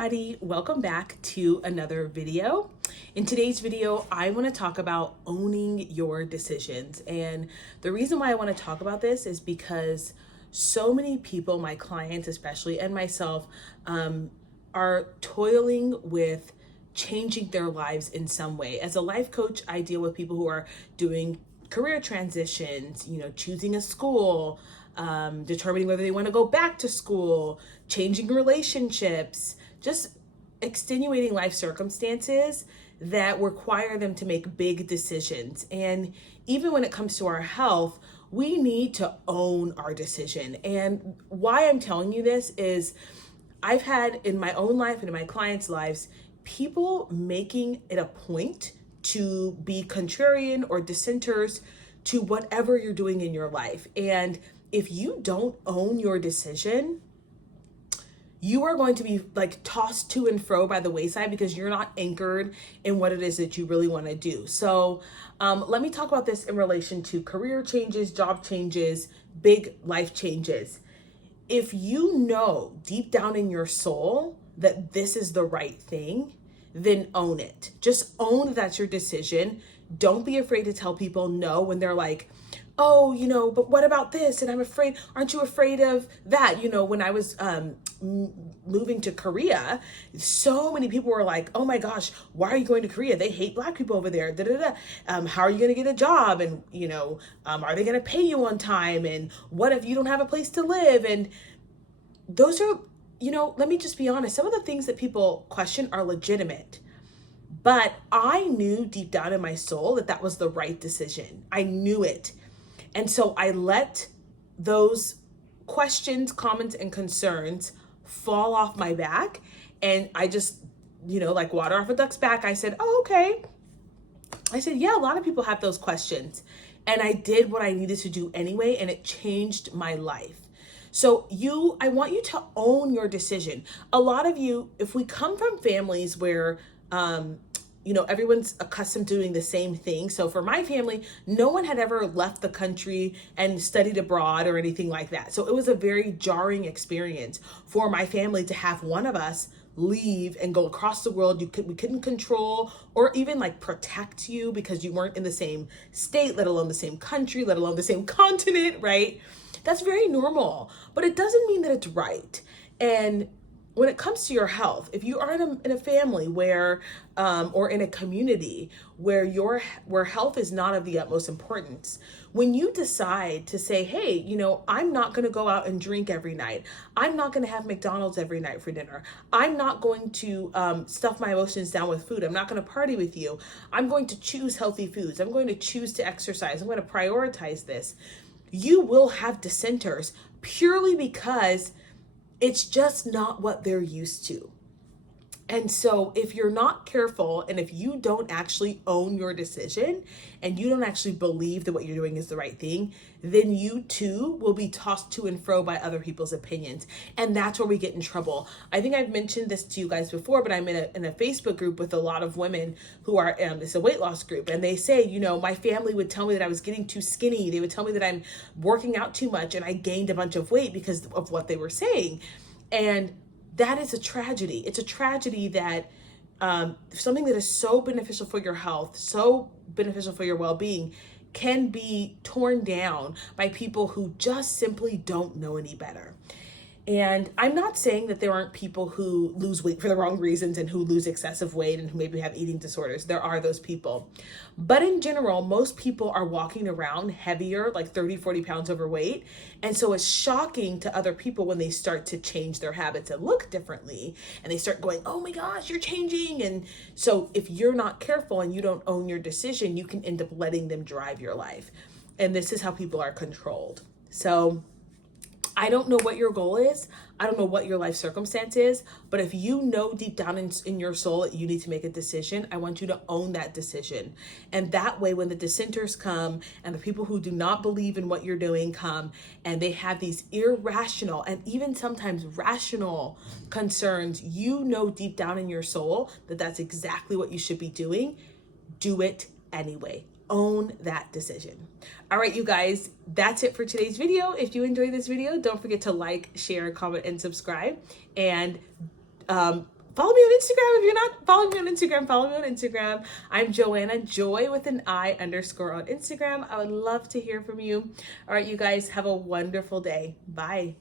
everybody, welcome back to another video. In today's video, I want to talk about owning your decisions. And the reason why I want to talk about this is because so many people, my clients especially, and myself, are toiling with changing their lives in some way. As a life coach, I deal with people who are doing career transitions, choosing a school, determining whether they want to go back to school, changing relationships, just extenuating life circumstances that require them to make big decisions. And even when it comes to our health, we need to own our decision. And why I'm telling you this is I've had in my own life and in my clients' lives, people making it a point to be contrarian or dissenters to whatever you're doing in your life. And if you don't own your decision, you are going to be tossed to and fro by the wayside because you're not anchored in what it is that you really want to do. So let me talk about this in relation to career changes, job changes, big life changes. If you know deep down in your soul that this is the right thing, then own it. Just own that that's your decision. Don't be afraid to tell people no when they're like, oh, but what about this? And I'm afraid, aren't you afraid of that? When I was moving to Korea, so many people were like, oh my gosh, why are you going to Korea? They hate Black people over there. How are you going to get a job? And, are they going to pay you on time? And what if you don't have a place to live? And those are, let me just be honest. Some of the things that people question are legitimate. But I knew deep down in my soul that that was the right decision. I knew it. And so I let those questions, comments, and concerns fall off my back. And I just, like water off a duck's back, I said, oh, okay. I said, yeah, a lot of people have those questions. And I did what I needed to do anyway, and it changed my life. So I want you to own your decision. A lot of you, if we come from families where, everyone's accustomed to doing the same thing. So for my family, no one had ever left the country and studied abroad or anything like that. So it was a very jarring experience for my family to have one of us leave and go across the world. We couldn't control or even protect you because you weren't in the same state, let alone the same country, let alone the same continent, right? That's very normal, but it doesn't mean that it's right. And when it comes to your health, if you are in a family where, or in a community where health is not of the utmost importance, when you decide to say, hey, I'm not going to go out and drink every night. I'm not going to have McDonald's every night for dinner. I'm not going to stuff my emotions down with food. I'm not going to party with you. I'm going to choose healthy foods. I'm going to choose to exercise. I'm going to prioritize this. You will have dissenters purely because it's just not what they're used to. And so if you're not careful and if you don't actually own your decision and you don't actually believe that what you're doing is the right thing, then you too will be tossed to and fro by other people's opinions. And that's where we get in trouble. I think I've mentioned this to you guys before, but I'm in a Facebook group with a lot of women who are, it's a weight loss group. And they say, my family would tell me that I was getting too skinny. They would tell me that I'm working out too much and I gained a bunch of weight because of what they were saying. And that is a tragedy. It's a tragedy that something that is so beneficial for your health, so beneficial for your well-being, can be torn down by people who just simply don't know any better. And I'm not saying that there aren't people who lose weight for the wrong reasons and who lose excessive weight and who maybe have eating disorders. There are those people. But in general, most people are walking around heavier, 30, 40 pounds overweight. And so it's shocking to other people when they start to change their habits and look differently. And they start going, oh my gosh, you're changing. And so if you're not careful and you don't own your decision, you can end up letting them drive your life. And this is how people are controlled. So I don't know what your goal is. I don't know what your life circumstance is, but if you know deep down in your soul that you need to make a decision, I want you to own that decision. And that way, when the dissenters come and the people who do not believe in what you're doing come and they have these irrational and even sometimes rational concerns, you know deep down in your soul that that's exactly what you should be doing. Do it anyway. Own that decision. All right, you guys, that's it for today's video. If you enjoyed this video, don't forget to like, share, comment, and subscribe. And follow me on Instagram. If you're not following me on Instagram, follow me on Instagram. I'm Joanna Joy with an I _ on Instagram. I would love to hear from you. All right, you guys have a wonderful day. Bye.